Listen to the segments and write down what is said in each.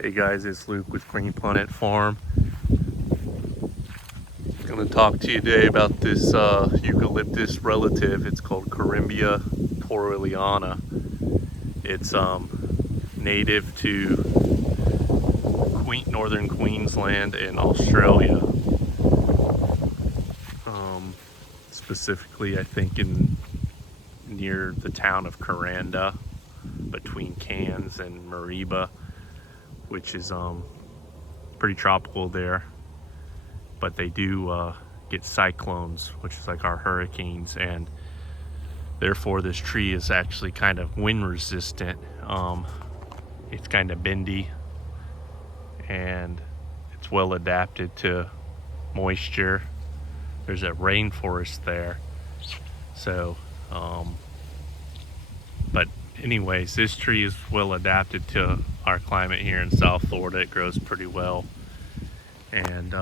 Hey guys, it's Luke with Green Planet Farm. I'm going to talk to you today about this eucalyptus relative. It's called corymbia torreliana. It's native to northern Queensland and Australia. Specifically, I think near the town of Corymbia, between Cairns and Mareeba, which is pretty tropical there. But they do get cyclones, which is like our hurricanes, and therefore this tree is actually kind of wind resistant. It's kind of bendy, and it's well adapted to moisture. There's a rainforest there, so but anyways, this tree is well adapted to our climate here in South Florida. It grows pretty well, and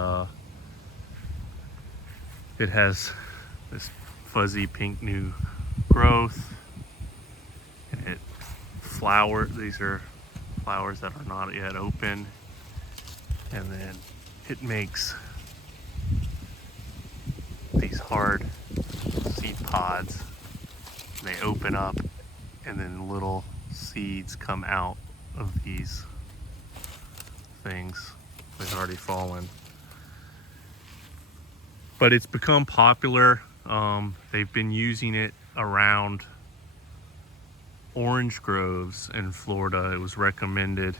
it has this fuzzy pink new growth, and these are flowers that are not yet open, and then it makes these hard seed pods. They open up, and then little seeds come out of these things. They've already fallen, but it's become popular. They've been using it around orange groves in Florida. It was recommended,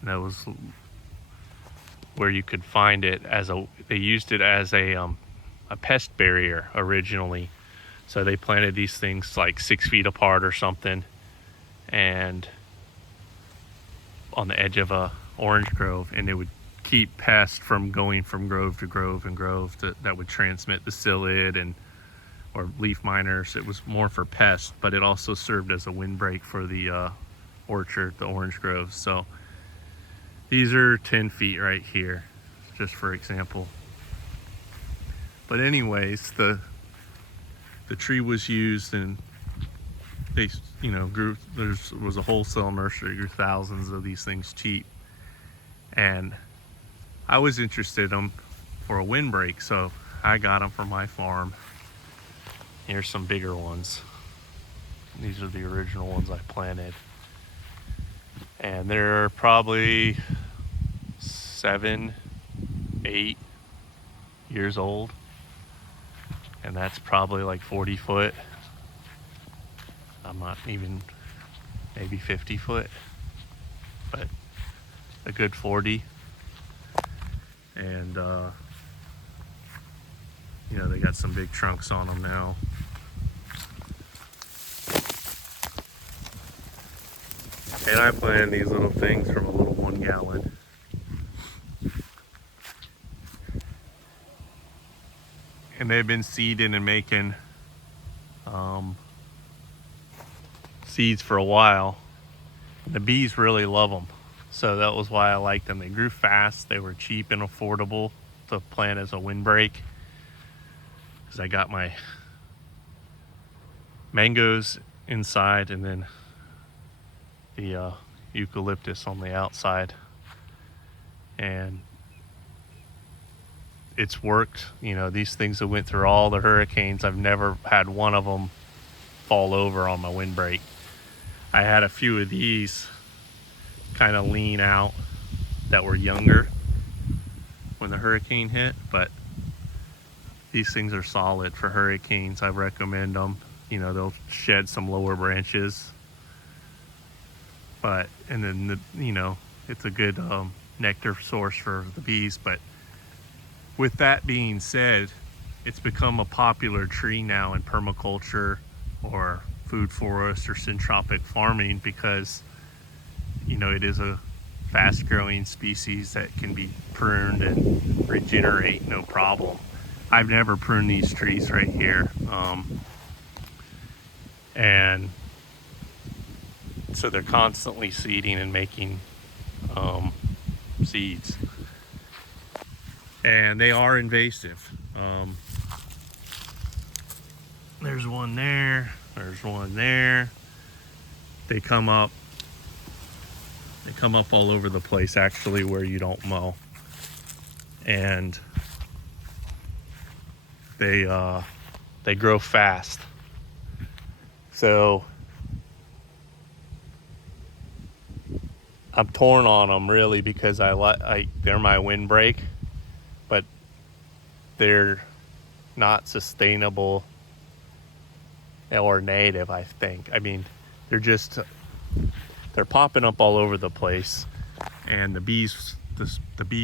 and that was where you could find it they used it as a pest barrier originally. So they planted these things like 6 feet apart or something, and on the edge of a orange grove, and it would keep pests from going from grove to grove and grove that would transmit the psyllid or leaf miners. It was more for pests, but it also served as a windbreak for the orchard, the orange groves. So these are 10 feet right here, just for example. But anyways, the tree was used, and they grew. There was a wholesale nursery, grew thousands of these things cheap, and I was interested in them for a windbreak, so I got them from my farm. Here's some bigger ones. These are the original ones I planted, and they're probably 7, 8 years old, and that's probably like 40 foot. I'm not even, maybe 50 foot, but a good 40. And they got some big trunks on them now. And I planted these little things from a little 1 gallon. And they've been seeding and making seeds for a while. The bees really love them, so that was why I liked them. They grew fast, they were cheap and affordable to plant as a windbreak, because I got my mangoes inside and then the eucalyptus on the outside, and it's worked. These things that went through all the hurricanes, I've never had one of them fall over on my windbreak. I had a few of these kind of lean out that were younger when the hurricane hit, but these things are solid for hurricanes. I recommend them. They'll shed some lower branches, and then it's a good nectar source for the bees. But with that being said, it's become a popular tree now in permaculture or food forest or syntropic farming, because it is a fast growing species that can be pruned and regenerate no problem. I've never pruned these trees right here, and so they're constantly seeding and making seeds, and they are invasive. There's one there, there's one there. They come up They come up all over the place actually where you don't mow. And they grow fast. So I'm torn on them really because they're my windbreak, but they're not sustainable or native, I think. I mean, they're popping up all over the place, and the bees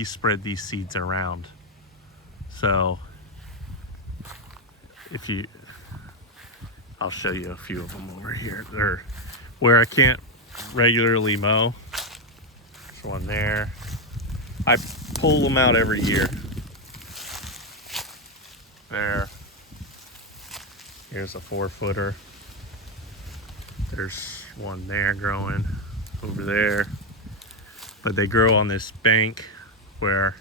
spread these seeds around. So I'll show you a few of them over here. They're where I can't regularly mow. There's one there. I pull them out every year. There. Here's a 4-footer. There's one there growing over there. But they grow on this bank where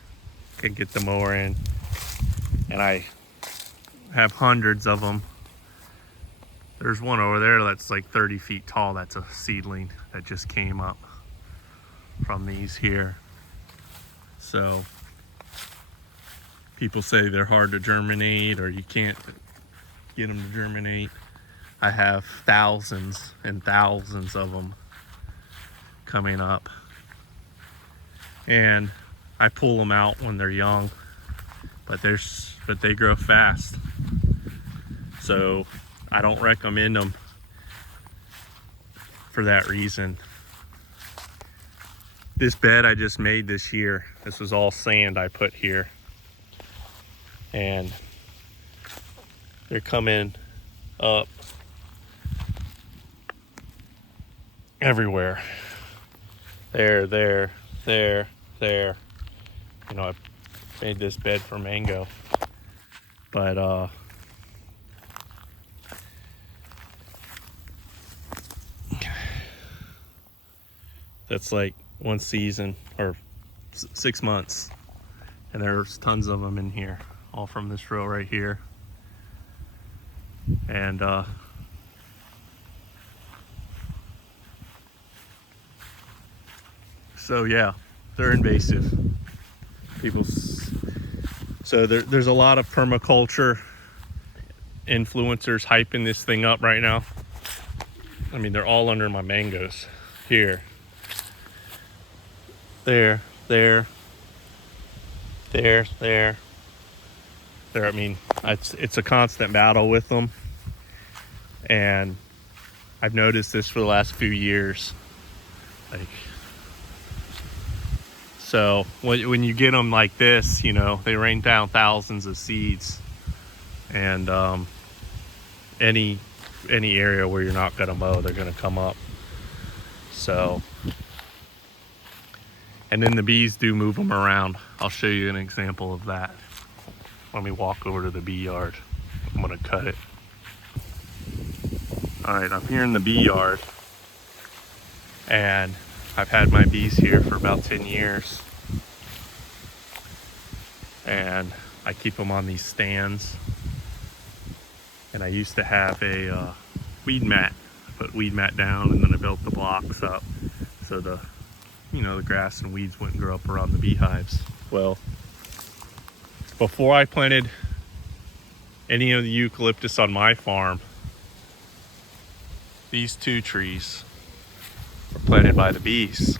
I can get the mower in. And I have hundreds of them. There's one over there that's like 30 feet tall. That's a seedling that just came up from these here. So people say they're hard to germinate or you can't get them to germinate. I have thousands and thousands of them coming up. And I pull them out when they're young, but they grow fast. So I don't recommend them for that reason. This bed I just made this year, this was all sand I put here. And they're coming up everywhere. There. You know, I made this bed for mango. But that's like one season or 6 months. And there's tons of them in here, all from this row right here. And so yeah, they're invasive. So there's a lot of permaculture influencers hyping this thing up right now. I mean, they're all under my mangoes. Here, there. I mean, it's a constant battle with them. And I've noticed this for the last few years. So when you get them like this, you know, they rain down thousands of seeds. And any area where you're not gonna mow, they're gonna come up. So, and then the bees do move them around. I'll show you an example of that. Let me walk over to the bee yard. I'm gonna cut it. All right, I'm here in the bee yard, and I've had my bees here for about 10 years. And I keep them on these stands. And I used to have a weed mat. I put weed mat down and then I built the blocks up so the grass and weeds wouldn't grow up around the beehives. Well, before I planted any of the eucalyptus on my farm, these 2 trees were planted by the bees.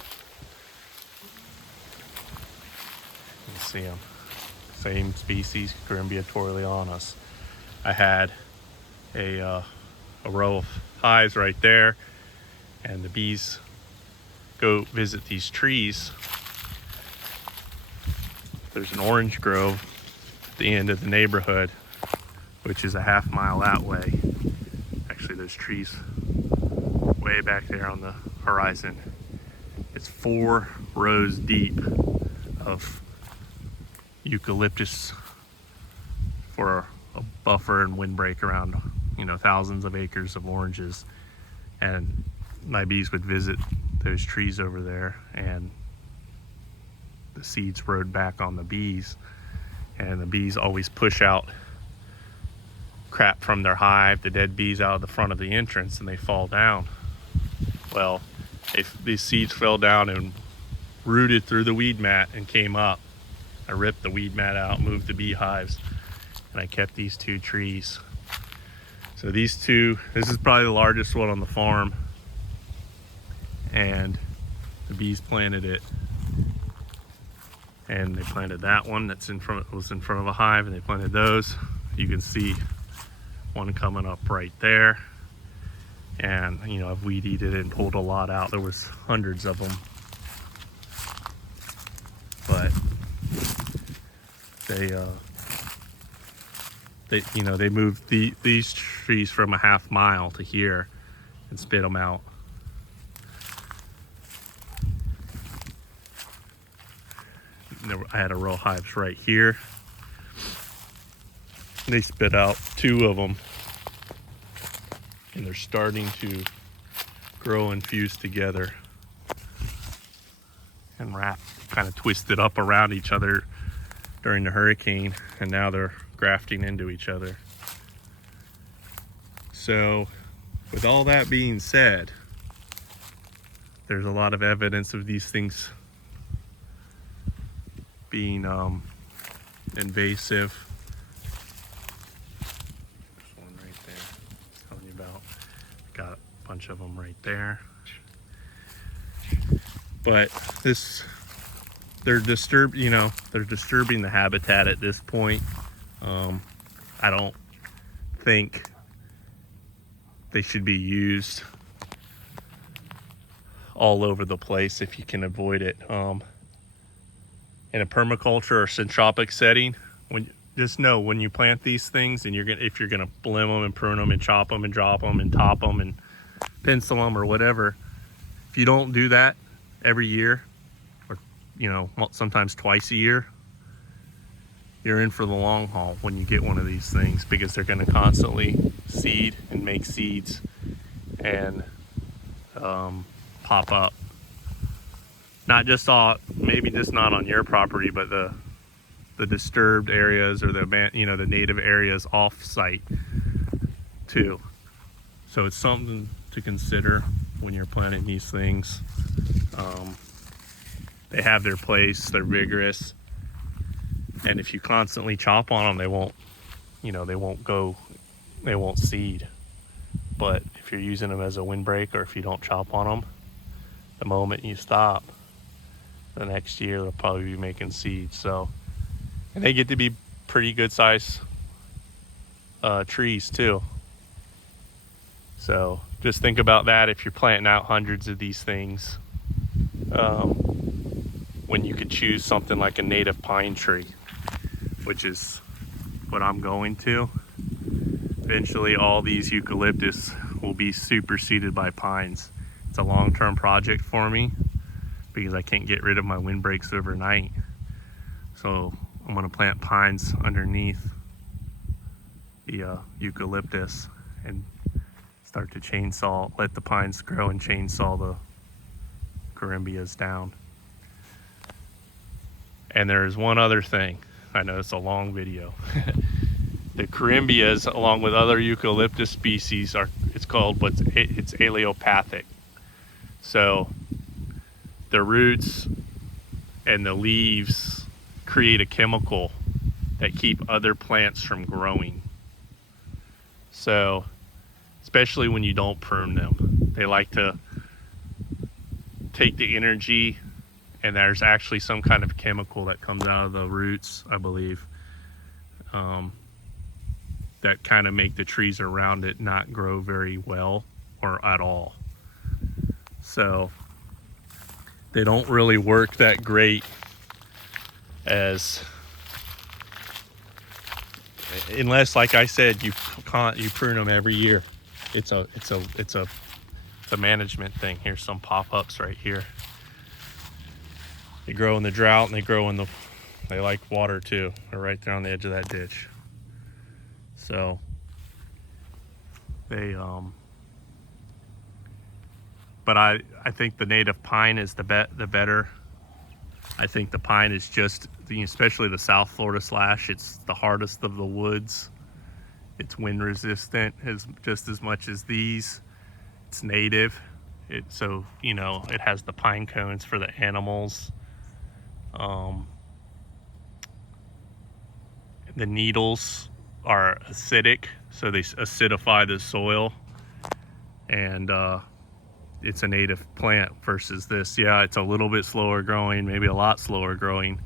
You can see them. Same species, corymbia torrelianas. I had a row of hives right there, and the bees go visit these trees. There's an orange grove at the end of the neighborhood, which is a half mile that way. Actually, there's trees way back there on the horizon. It's 4 rows deep of eucalyptus for a buffer and windbreak around, thousands of acres of oranges. And my bees would visit those trees over there, and the seeds rode back on the bees, and the bees always push out crap from their hive, the dead bees, out of the front of the entrance, and they fall down. Well, These seeds fell down and rooted through the weed mat and came up. I ripped the weed mat out, moved the beehives, and I kept these 2 trees. So these 2, this is probably the largest one on the farm, and the bees planted it. And they planted that one that's was in front of a hive, and they planted those. You can see one coming up right there. And you know, I've weed eated it and pulled a lot out. There was hundreds of them, but they moved these trees from a half mile to here and spit them out. I had a row of hives right here. They spit out 2 of them, and they're starting to grow and fuse together and wrap, kind of twisted up around each other during the hurricane, and now they're grafting into each other. So with all that being said, there's a lot of evidence of these things being invasive. There's one right there telling you about. Got a bunch of them right there. But they're disturbing the habitat at this point. I don't think they should be used all over the place if you can avoid it. In a permaculture or syntropic setting, just know when you plant these things, and if you're gonna limb them and prune them and chop them and drop them and top them and pencil them or whatever, if you don't do that every year, or sometimes twice a year, you're in for the long haul when you get one of these things, because they're going to constantly seed and make seeds and pop up. Not just maybe just not on your property, but the disturbed areas or the native areas off site too. So it's something to consider when you're planting these things. They have their place, they're vigorous, and if you constantly chop on them, they won't seed. But if you're using them as a windbreak, or if you don't chop on them, the moment you stop, the next year they'll probably be making seeds. So, and they get to be pretty good size trees too. So just think about that if you're planting out hundreds of these things, when you could choose something like a native pine tree, which is what I'm going to. Eventually all these eucalyptus will be superseded by pines. It's a long-term project for me because I can't get rid of my windbreaks overnight. So I'm gonna plant pines underneath the eucalyptus and start to chainsaw, let the pines grow and chainsaw the corymbias down. And there's one other thing. I know it's a long video. The corymbias, along with other eucalyptus species, it's allelopathic. So the roots and the leaves create a chemical that keep other plants from growing. So especially when you don't prune them, they like to take the energy, and there's actually some kind of chemical that comes out of the roots, I believe, that kind of make the trees around it not grow very well or at all. So they don't really work that great unless, like I said, you prune them every year. It's a management thing. Here's some pop-ups right here. They grow in the drought, and they like water too. They're right there on the edge of that ditch. So but I think the native pine is the better. I think the pine is especially the South Florida slash, it's the hardest of the woods. It's wind resistant just as much as these. It's native. So you know, it has the pine cones for the animals. The needles are acidic, so they acidify the soil, and it's a native plant versus this. Yeah, it's a little bit slower growing, maybe a lot slower growing,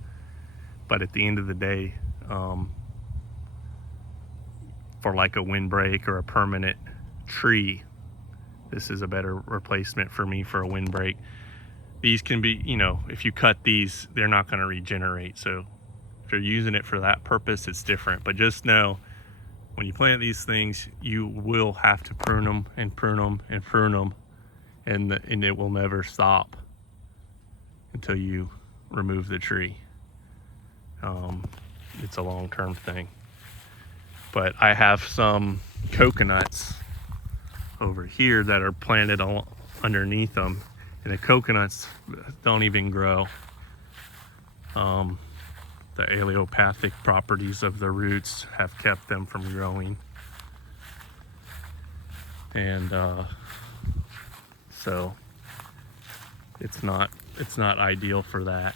but at the end of the day, for like a windbreak or a permanent tree, this is a better replacement for me for a windbreak. These can be, you know, if you cut these, they're not going to regenerate. So if you're using it for that purpose, it's different. But just know, when you plant these things, you will have to prune them and prune them and prune them, and it will never stop until you remove the tree. It's a long-term thing. But I have some coconuts over here that are planted underneath them, and the coconuts don't even grow. The allelopathic properties of the roots have kept them from growing, and so it's not ideal for that.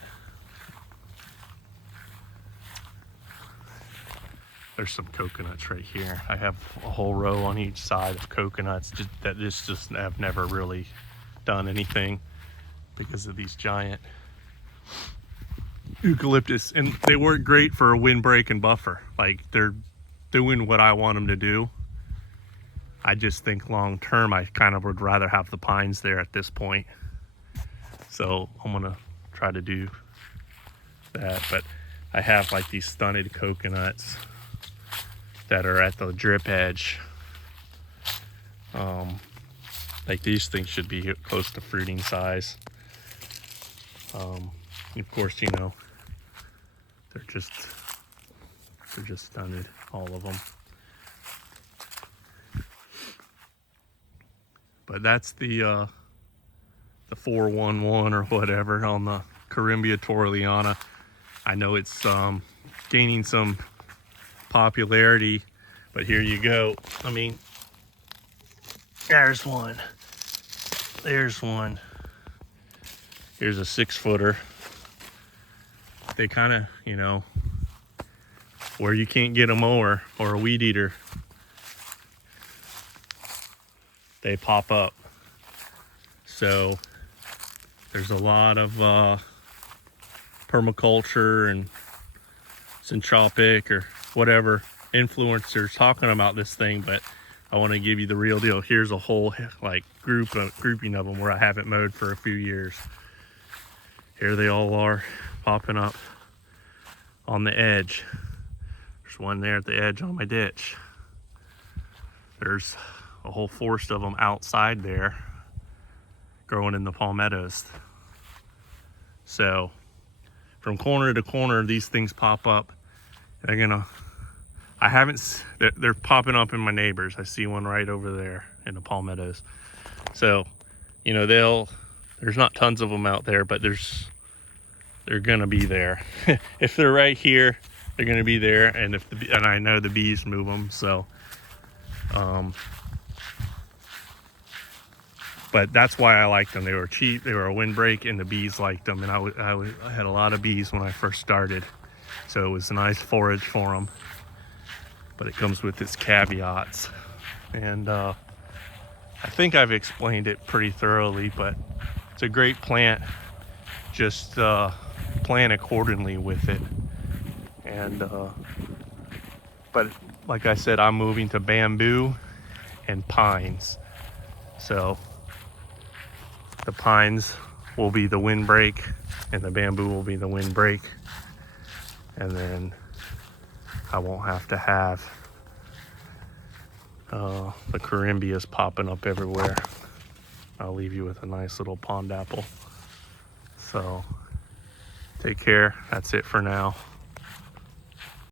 There's some coconuts right here. I have a whole row on each side of coconuts that just have never really done anything because of these giant eucalyptus, and they work great for a windbreak and buffer. Like, they're doing what I want them to do. I just think long term, I kind of would rather have the pines there at this point. So I'm gonna try to do that. But I have like these stunted coconuts that are at the drip edge. Like, these things should be close to fruiting size. Of course, you know, they're just stunted, all of them. But that's the 411 or whatever on the corymbia torreliana. I know it's gaining some popularity, but here you go. I mean, there's one. There's one. Here's a 6-footer. They kind of, you know, where you can't get a mower or a weed eater, they pop up. So there's a lot of permaculture and syntropic or whatever influencers talking about this thing, but I want to give you the real deal. Here's a whole like grouping of them where I haven't mowed for a few years. Here they all are popping up on the edge. There's one there at the edge on my ditch. There's a whole forest of them outside there growing in the palmettos. So from corner to corner, these things pop up. They're popping up in my neighbors. I see one right over there in the palmettos. So, you know, there's not tons of them out there, but they're gonna be there. If they're right here, they're gonna be there, and and I know the bees move them. So, but that's why I liked them. They were cheap, they were a windbreak, and the bees liked them. And I had a lot of bees when I first started, so it was a nice forage for them. But it comes with its caveats, and I think I've explained it pretty thoroughly. But it's a great plant. Just plan accordingly with it. And but like I said, I'm moving to bamboo and pines. So the pines will be the windbreak, and the bamboo will be the windbreak, and then I won't have to have the corymbias popping up everywhere. I'll leave you with a nice little pond apple. So take care. That's it for now.